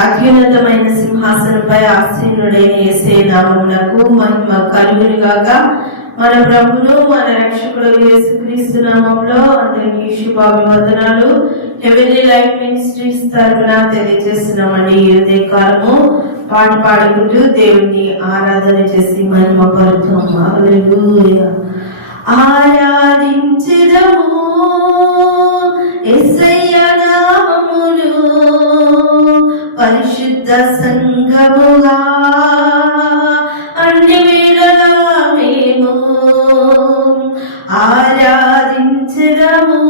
అత్యున్నతమైన సింహాసనపై ఆసీనుడైన యేసే నామమునకు మహిమ కలుగునుగాక. మన ప్రభును మన రక్షకుడు యేసుక్రీస్తు నామములో అందరికీ శుభాభివందనాలు. హెవెన్లీ లైఫ్ మినిస్ట్రీస్ తరపున తెలియజేస్తున్నామండి. ఈ ఉదయకాలము పాట పాడుకుంటూ దేవుణ్ణి ఆరాధన చేసి మహిమ పరుతాం. హల్లెలూయా. ఆరాధించెదము యేసయ్య నామమును పరిశుద్ధ సంఘముగా అన్ని వేళలా మేము ఆరాధించెదము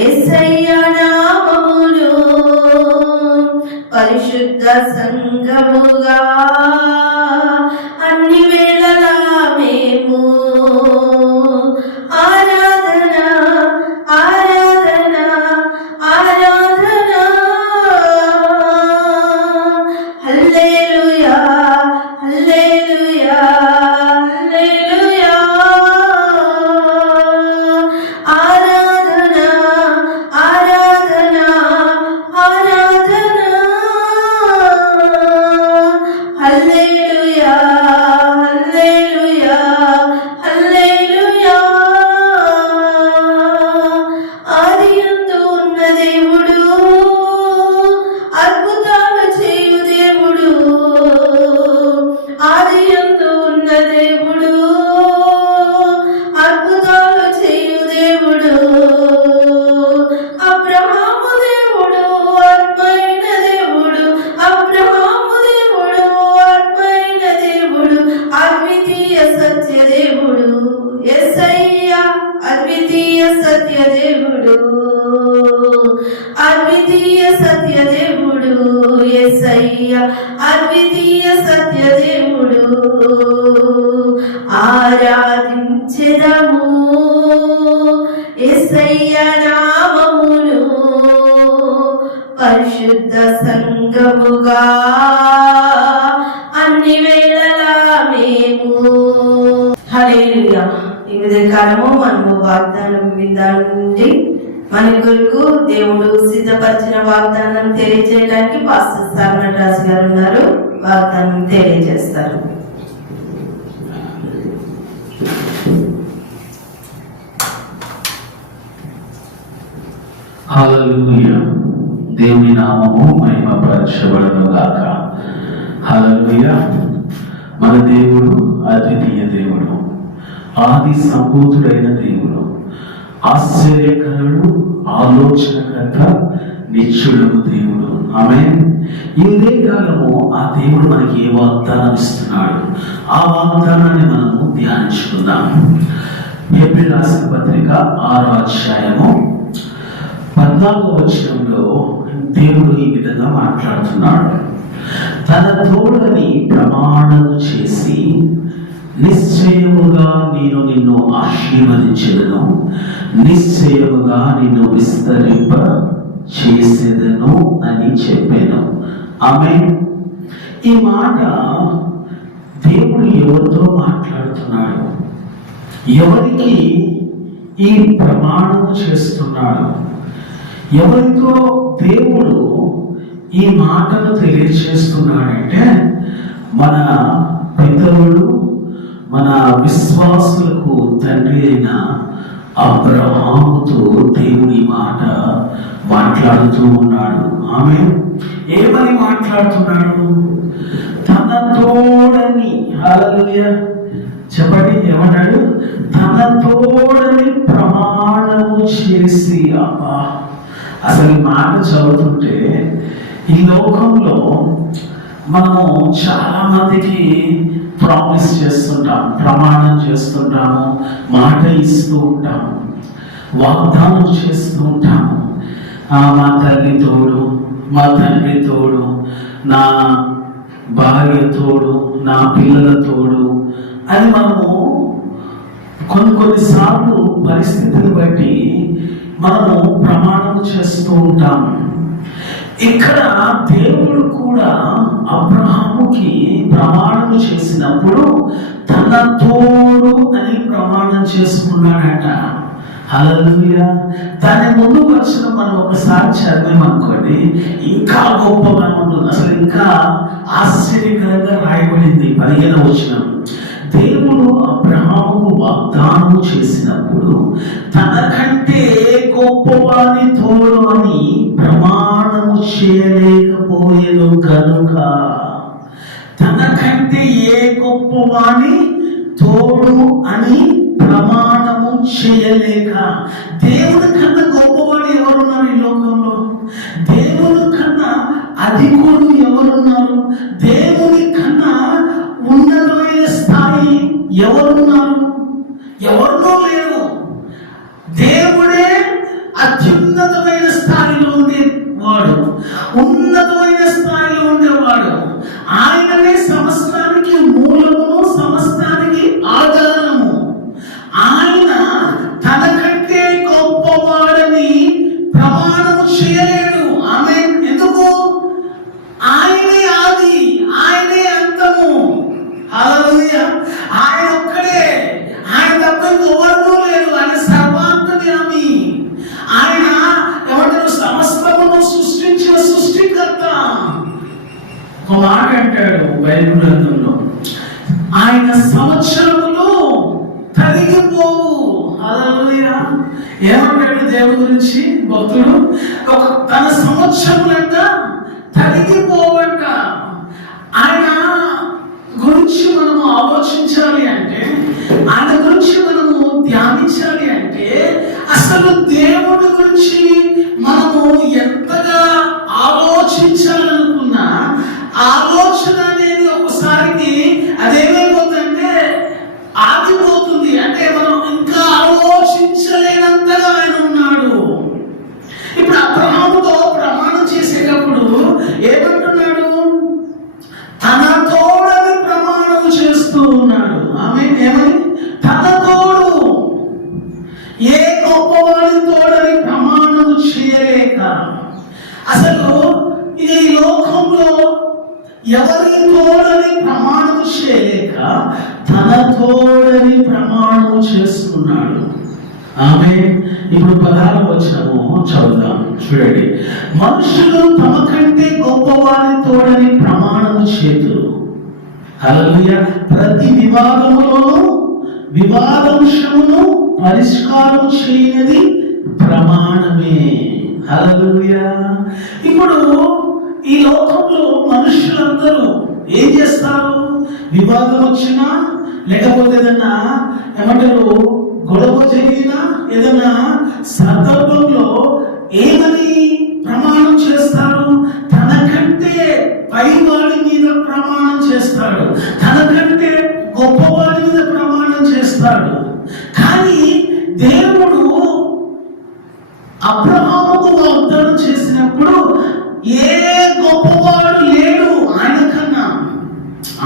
యేసయ్య నామమును పరిశుద్ధ సంఘముగా అన్ని వేళలా మేము ఆరాధన ఆరాధన ఆరాధన హల్లెలూయా హల్లెలూయా హల్లెలూయా ఆరాధన ఆరాధన ఆరాధన హల్లెలూయా హల్లెలూయా హల్లెలూయా. ఆదియందు ఉన్న దేవుడు, అద్భుతాలు చేయు దేవుడు, ఆదియందు ఉన్న దేవుడు, అద్భుతాలు చేయు దేవుడు, అబ్రహాము దేవుడు, ఆత్మైన దేవుడు, అబ్రహాము దేవుడు, ఆత్మైన దేవుడు, అద్వితీయ సత్య దేవుడు యేసయ్య, అద్వితీయ సత్య దేవుడు, అద్వితీయ సత్య దేవుడు యేసయ్య, అద్వితీయ సత్య దేవుడు. ఆరాధించెదము యేసయ్య నామమును పరిశుద్ధ సంఘముగా అన్ని వేళలా మేము. హల్లెలూయా. ఈ ఉదయకాలము మనము వాగ్దానం విందామండి. మన కొరకు దేవుడు సిద్ధపరిచిన వాగ్దానం తెలియజేయడానికి పాస్టర్ సార్మన్ రాజు గారు ఉన్నారు. వాగ్దానం తెలియజేస్తారు. హల్లెలూయా. దేవుని నామము మహిమపరచబడును గాక. హల్లెలూయా. మన దేవుడు అద్వితీయ దేవుడు, ఆది సంభూతుడైన దేవుడు, ఆశ్చర్యకరుడు, ఆలోచనకర్త, నిత్యుడు దేవుడు. ఆమేన్. ఇదే కాలము ఆ దేవుడు మనకి ఏ వాగ్దానం ఇస్తున్నాడు, ఆ వాగ్దానాన్ని మనము ధ్యానించుకుందాం. హెబ్రీ రాసిన పత్రిక 6వ అధ్యాయము 14వ వచనంలో దేవుడు ఈ విధంగా మాట్లాడుతున్నాడు. తన తోడని ప్రమాణము చేసి నిశ్చయముగా నేను నిన్ను ఆశీర్వదించెదను, నిశ్చయముగా నిన్ను విస్తరింప చేసేదను అని చెప్పాను. ఆమేన్. ఈ మాట దేవుడు ఎవరితో మాట్లాడుతున్నాడు, ఎవరికి ఈ ప్రమాణము చేస్తున్నాడు, ఎవరితో దేవుడు ఈ మాటను తెలియజేస్తున్నాడంటే మన పితరులు, మన విశ్వాసులకు తండ్రి అయిన అబ్రహాముతో దేవుని మాట మాట్లాడుతూ ఉన్నాడు. ఆమె ఏమని మాట్లాడుతున్నాడు? తన తోడని. హల్లెలూయా. చెప్పండి, ఏమన్నాడు? తన తోడని ప్రమాణము చేసి. అబ్బా, అసలు ఈ మాట చదువుతుంటే ఈ లోకంలో మనము చాలా మందికి ప్రామిస్ చేస్తుంటాం, ప్రమాణం చేస్తుంటాము, మాట ఇస్తూ ఉంటాము, వాగ్దానం చేస్తూ ఉంటాము. మా తల్లి తోడు, మా తండ్రి తోడు, నా భార్య తోడు, నా పిల్లల తోడు అని మనము కొన్నిసార్లు పరిస్థితిని బట్టి మనము ప్రమాణం చేస్తూ ఉంటాము. ఇక్కడ దేవుడు కూడా అబ్రహాముకి ప్రమాణం చేసినప్పుడు తన తోడు అని ప్రమాణం చేసుకున్నాడట. హల్లెలూయా. దాని ముందు వచ్చిన మనం ఒకసారి చదివామనుకోండి. చూడండి, ఇంకా గొప్పగా ఉంటుంది. అసలు ఇంకా ఆశ్చర్యకరంగా రాయబడింది 15వ వచనం. దేవుడు అబ్రహాముకు వాగ్దానం చేసినప్పుడు తనకంటే గొప్పవాని తోడు అని ప్రమాణము చేయలేకపోయేను కనుక, తనకంటే ఏ గొప్పవాని తోడు అని ప్రమాణము చేయలేక, దేవుడి కన్నా గొప్పవాడు ఎవరున్నారు ఈ లోకంలో? దేవుడి కన్నా అధికుడు ఎవరున్నారు? దేవుడి కన్నా ఉన్నతమైన స్థాయి ఎవరున్నారు? ఎవరినో లేరు. దేవుడే అత్యున్నతమైన స్థాయిలో ఉండేవాడు, ఉన్నతమైన స్థాయిలో ఉండేవాడు. ఆయననే సమస్తానికి మూలము, సమస్తానికి ఆధారము. ఆయన తనకంటే గొప్పవాడని ప్రమాణము చేయలేడు. ఆమె ఎందుకు? ఆయనే ఆది, ఆయనే అంతము. హల్లెలూయా. ఆయన ఒక్కడే, ఆయన తప్ప ఎవరు లేరు. ఆయన సర్వాంతర్యామి. ఆయన ఏమంటారు? సమస్తమును సృష్టించిన సృష్టికర్త. ఒక మాట అంటాడు బైబిల్ గ్రంథంలో, ఆయన సంవత్సరములు తరిగిపోవు. హల్లెలూయా. ఏమంటాడు దేవుడి గురించి భక్తుడు? తన సంవత్సరములంట తరిగిపోవంట. ఆయన గురించి మనము ఆలోచించాలి అంటే, ఆయన గురించి మనము ధ్యానించాలి అంటే, అసలు దేవుడి గురించి మనము ఎంతగా ఆలోచించాలనుకున్నా ఆలోచన అనేది ఒకసారికి అదేమైపోతుందంటే ఆగిపోతుంది. అంటే మనం ఇంకా ఆలోచించలేనంతగా ఆయన ఉన్నాడు. ఇప్పుడు అబ్రహాముతో ప్రమాణం చేసేటప్పుడు ఏమంటున్నాడు? తన తోడని ప్రమాణం చేస్తూ ఉన్నాడు. ఆమె ఏమని? తన తోడు. ఏ గొప్పవాడి తోడని ప్రమాణం చేయలేక, అసలు ఈ లోకంలో ఎవరి తోడని ప్రమాణం చేయలేక తన తోడని ప్రమాణం చేసుకున్నాడు. ఆమె ఇప్పుడు 16వ వచనము చదువుదాం. చూడండి, మనుషులు తమ కంటే గొప్పవారి తోడని ప్రమాణము చేతులు. హల్లెలూయా. ప్రతి వివాదాంశమును పరిష్కారం చేయనిది ప్రమాణమే. హల్లెలూయా. ఇప్పుడు ఈ లోకంలో మనుషులందరూ ఏం చేస్తారు? వివాదం వచ్చినా, లేకపోతే ఏదన్నా ఏమంటారు గొడవ జరిగినా, ఏదన్నా సందర్భంలో ఏమని ప్రమాణం చేస్తారు? తనకంటే పైవాడి మీద ప్రమాణం చేస్తాడు, తనకంటే గొప్పవాడి మీద ప్రమాణం చేస్తాడు. కానీ దేవుడు అబ్రహాముకు వాగ్దానం చేసినప్పుడు ఏ గొప్పవాడు లేడు ఆయన కన్నా.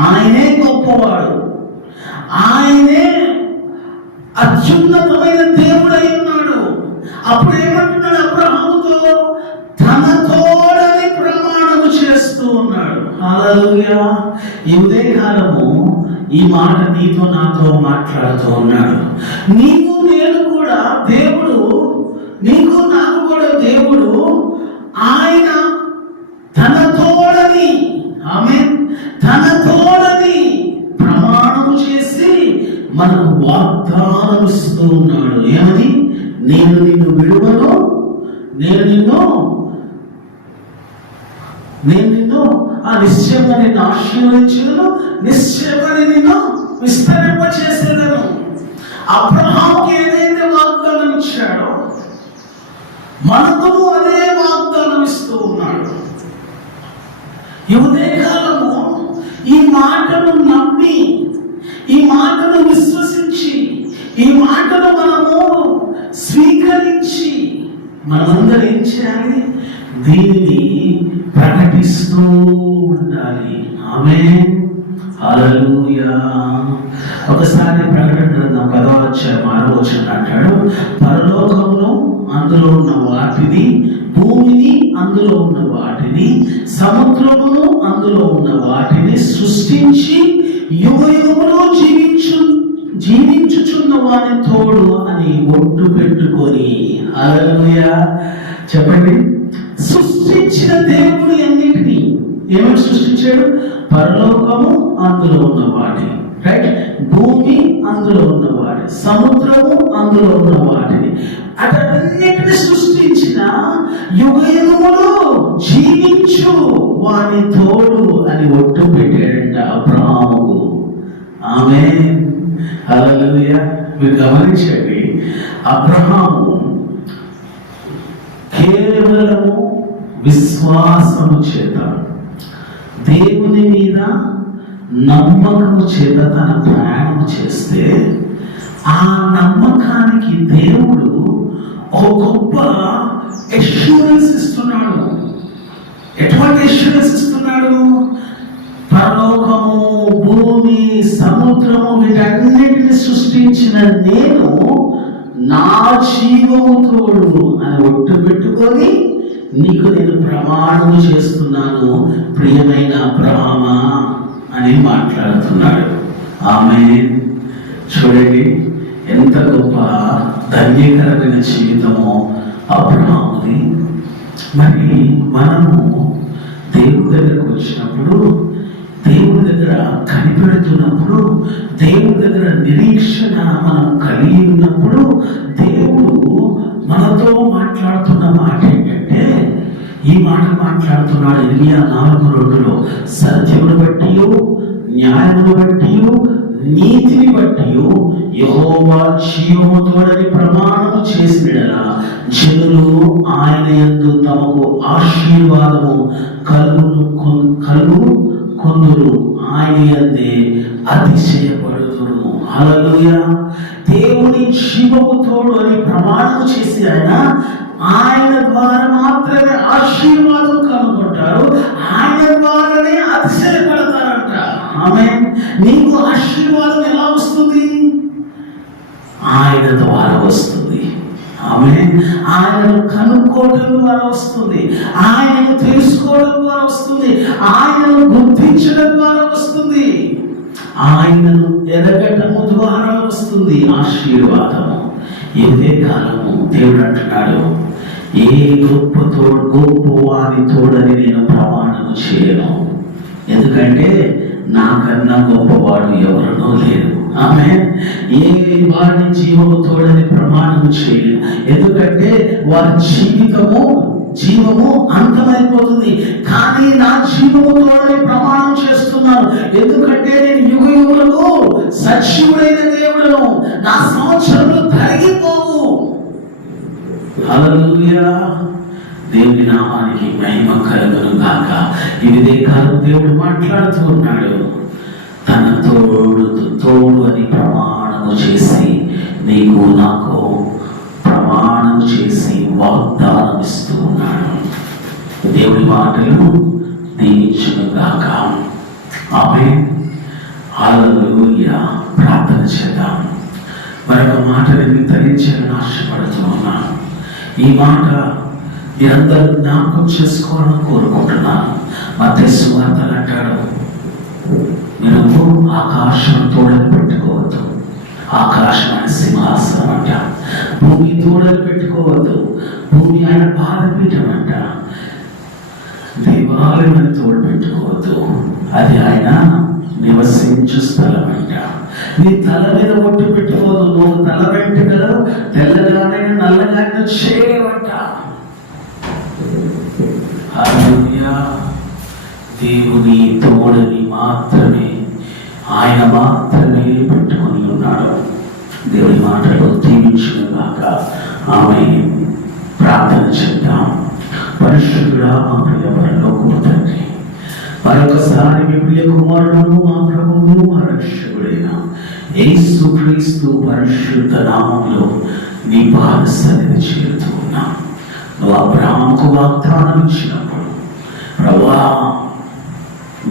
ఆయనే గొప్పవాడు, ఆయనే అత్యున్నతమైన దేవుడై ఉన్నాడు. అప్పుడు ఏమంటున్నాడు అబ్రహాముతో? తన తోడని ప్రమాణము చేస్తూ ఉన్నాడు. హల్లెలూయా. ఈ ఉదయకాలము ఈ మాట నీతో నాతో మాట్లాడుతూ ఉన్నాడు. నీకు నేను కూడా దేవుడు, నీకు నాకు కూడా దేవుడు ఆయన తన తోడని, ఆమె తన తోడని ప్రమాణం చేసి మనకు వాగ్దానం ఇస్తూ ఉన్నాడు. ఏమని? నేను నిన్ను విడువను, నేను నిన్ను నిశ్చయంగా నిన్ను ఆశీర్వదించును, నిశ్చయంగా నిన్ను విస్తరింప చేసేదను. అబ్రహాముకి ఏదైతే వాగ్దానం ఇచ్చాడో మనకు అదే వాగ్దానం ఇస్తూ ఉన్నాడు. ఈ ఉదయకాలము ఈ మాటను నమ్మి, ఈ మాటను విశ్వసించి, ఈ మాటను మనము స్వీకరించి మనమందరం ఏం చేయాలి? దీనిని ప్రకటిస్తూ ఉండాలి. ఆమేన్. హల్లెలూయా. ఒకసారి ప్రకటన గ్రంథం 10వ అధ్యాయం 6వ వచనం అంటాడు, పరలోకంలో అందులో ఉన్న వాటిని, భూమిని అందులో ఉన్న వాటిని, సముద్రమును అందులో ఉన్న వాటిని సృష్టించి యుగయుగములు జీవించుచున్న వాని తోడు అని ఒట్టు పెట్టుకొని. హల్లెలూయా. చెప్పండి. సృష్టించి సృష్టించాడు? పరలోకము, అందులో ఉన్నవాడిని, రైట్, భూమి, అందులో ఉన్నవాడి, సముద్రము, అందులో ఉన్న వాటిని, అటన్నిటిని సృష్టించిన యుగయుగములు జీవించు వాని తోడు అని ఒట్టు పెట్టాడంట అబ్రహాముకు. ఆమేన్, హల్లెలూయా. మీరు గమనించండి, అబ్రహాము కేవలము విశ్వాసము చేత, దేవుని మీద నమ్మకము చేత తన ప్రయాణం చేస్తే, ఆ నమ్మకానికి దేవుడు ఒక గొప్ప ఎష్యూరెన్స్ ఇస్తున్నాడు. ఎటువంటి ఎష్యూరెన్స్ ఇస్తున్నాడు? పరలోకము, భూమి, సముద్రము వీటన్నిటిని సృష్టించిన నేను నా జీవము తోడు అని ఒట్టు పెట్టుకొని నీకు నేను ప్రమాణము చేస్తున్నాను ప్రియమైన అబ్రహామా అని మాట్లాడుతున్నాడు. ఆమేన్. చూడండి ఎంత గొప్ప ధన్యకరమైన జీవితమో అబ్రహాముది. మరి మనము దేవుడి దగ్గరకు వచ్చినప్పుడు, దేవుడి దగ్గర కనిపెడుతున్నప్పుడు, దేవుడి దగ్గర నిరీక్షణ మనం కలిగి ఉన్నప్పుడు, దేవుడు మనతో మాట్లాడుతున్న మాట ఏంటంటే, ఈ మాట మాట్లాడుతున్నాడు ఇర్మియా 4:2, సత్యమును బట్టి, న్యాయమును బట్టి, నీతిని బట్టి యెహోవా జీవము తోడని ప్రమాణము చేసినలా జనులు ఆయన యందు తమకు ఆశీర్వాదము కొందరు ఆయన యందే అతిశయపడుదురు. హల్లెలూయా. దేవుని జీవము తోడు అని ప్రమాణం చేసి ఆయన ద్వారా మాత్రమే ఆశీర్వాదం కనుగొంటారు, ఆయన ద్వారానే అతిశయపడతారంట. ఆమేన్. నీకు ఆశీర్వాదం ఎలా వస్తుంది? ఆయన ద్వారా వస్తుంది. ఆమేన్. ఆయనను కనుక్కోవడం ద్వారా వస్తుంది, ఆయనను తెలుసుకోవడం ద్వారా వస్తుంది, ఆయనను గుర్తించడం ద్వారా వస్తుంది, ఆయనను ఎరగటము ద్వారా వస్తుంది ఆశీర్వాదము. ఇదే కాలము దేవుడు అంటున్నాడు, ఏ గొప్ప వారి తోడని నేను ప్రమాణం చేయను, ఎందుకంటే నాకన్నా గొప్పవాడు ఎవరనో లేరు. ఆమె ఏ వారి జీవము తోడని ప్రమాణం చేయను, ఎందుకంటే వారి జీవము అంతమైపోతుంది, కానీ నా జీవము తోడని ప్రమాణం చేస్తున్నాను, ఎందుకంటే నేను యుగయుగములకు సజీవుడైన దేవుడను, నా సంవత్సరములు తరిగిపోవు. హల్లెలూయా. దేవుని నామానికి మహిమ కలుగును గాక. ఇదే కాలం దేవుడు మాట్లాడుతూ ఉన్నాడు, తన తోడు అని ప్రమాణము చేసి నీకు నాకు ప్రమాణం చేసి వాగ్దానం ఇస్తూ ఉన్నాడు. దేవుడి మాటలు దీవించును గాక. ఆమేన్. హల్లెలూయా. ప్రార్థన చేద్దాం. మరొక మాటని తరించాలని ఆశపడుతూ ఉన్నాను. ఈ మాట మీరందరూ జ్ఞాపకం చేసుకోవాలని కోరుకుంటున్నాను. మత్తయి సువార్తలు అంటాడు, మీరు ఆకాశం తోడని పెట్టుకోవద్దు, ఆకాశం ఆయన సింహాసనం అంట, భూమి తోడని పెట్టుకోవద్దు, భూమి ఆయన పాదపీఠం అంట, దేవాలయం తోడు పెట్టుకోవద్దు, అది ఆయన నివసించు స్థలం అంట. నీ తల మీద ఒట్టు పెట్టుకోదు, నువ్వు తల వెంట్రుకలు తెల్లగానైనా నల్లగానే చేయవంట. హల్లెలూయా. దేవుని తోడని మాత్రమే ఆయన మాత్రమే పెట్టుకొని ఉన్నాడు. దేవుని మాటలు దీవించుగాక. ఆమేన్. ప్రార్థన చేద్దాం. పరిశుద్ధుడా, మా ప్రియ పరలోకపు తండ్రి, మరొకసారి మీ ప్రియ కుమారుడు, మా ప్రభువు, మా రక్షకుడైన యేసుక్రీస్తు పరిశుద్ధ నామములో నీ పాద సన్నిధి చేరుతూ ఉన్నాం. నువ్వు అబ్రహాముకు వాగ్దానం ఇచ్చినప్పుడు, ప్రభువా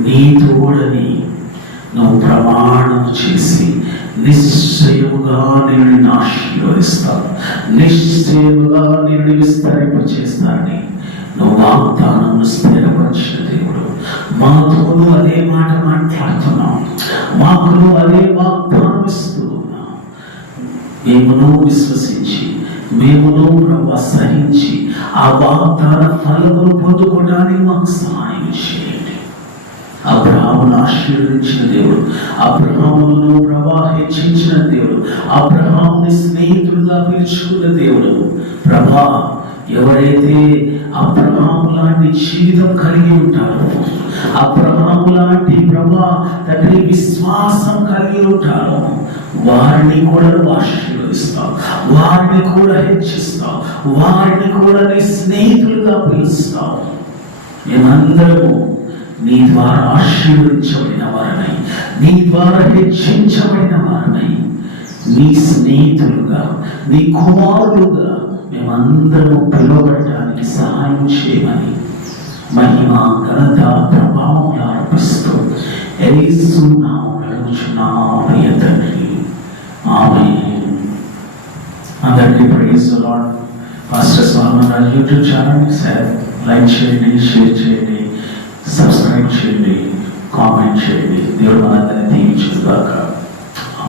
నీ తోడని నువ్వు ప్రమాణం చేసి నిశ్చయముగా నేను ఆశీర్వదిస్తాను, నిశ్చయముగా నేను విస్తరింపచేస్తానని నువ్వు వాగ్దానం స్థిరపరిచిన దేవుడు, మాతోను అదే మాట మాట్లాడుతున్నాం, మాకును అదే వాగ్దానం ఇస్తూ ఉన్నాం. మేమును విశ్వసించి, మేమును ప్రభు సహించి ఆ వాగ్దాన ఫలమును పొందుకోవడానికి మాకు సహాయం చేయండి. అబ్రహామును ఆశీర్వదించిన దేవుడు, అబ్రహామును హెచ్చించిన దేవుడు, అబ్రహాముని స్నేహితుడుగా పిలుచుకున్న దేవుడు. ప్రభా, ఎవరైతే అబ్రహాము లాంటి జీవితం కలిగి ఉంటారో, అబ్రహాము లాంటి ప్రభా తండ్రి విశ్వాసం కలిగి ఉంటారో, వారిని కూడా ఆశీర్వదిస్తావు, వారిని కూడా హెచ్చిస్తావు, వారిని కూడా నీ స్నేహితులుగా పిలుస్తావు. మేమందరము నీ ద్వారా ఆశీర్వదించబడిన వారినై, నీ ద్వారా హెచ్చించబడిన వారినై, నీ స్నేహితులుగా, నీ కుమారులుగా మేమందరము పిలువబడటానికి సహాయం చేయమని మహిమ, ఘనత, ప్రభావం అర్పిస్తూ యేసు నామములో అడుగుచున్నాము ప్రియ తండ్రి. ఆమేన్. అందరికీ ప్రైజ్ ది లార్డ్. పాస్టర్ స్వామి గారి యూట్యూబ్ ఛానల్ లైక్ చేయండి, షేర్ చేయండి, సబ్స్క్రైబ్ చేయండి, కామెంట్ చేయండి. దేవుడు మనందరికీ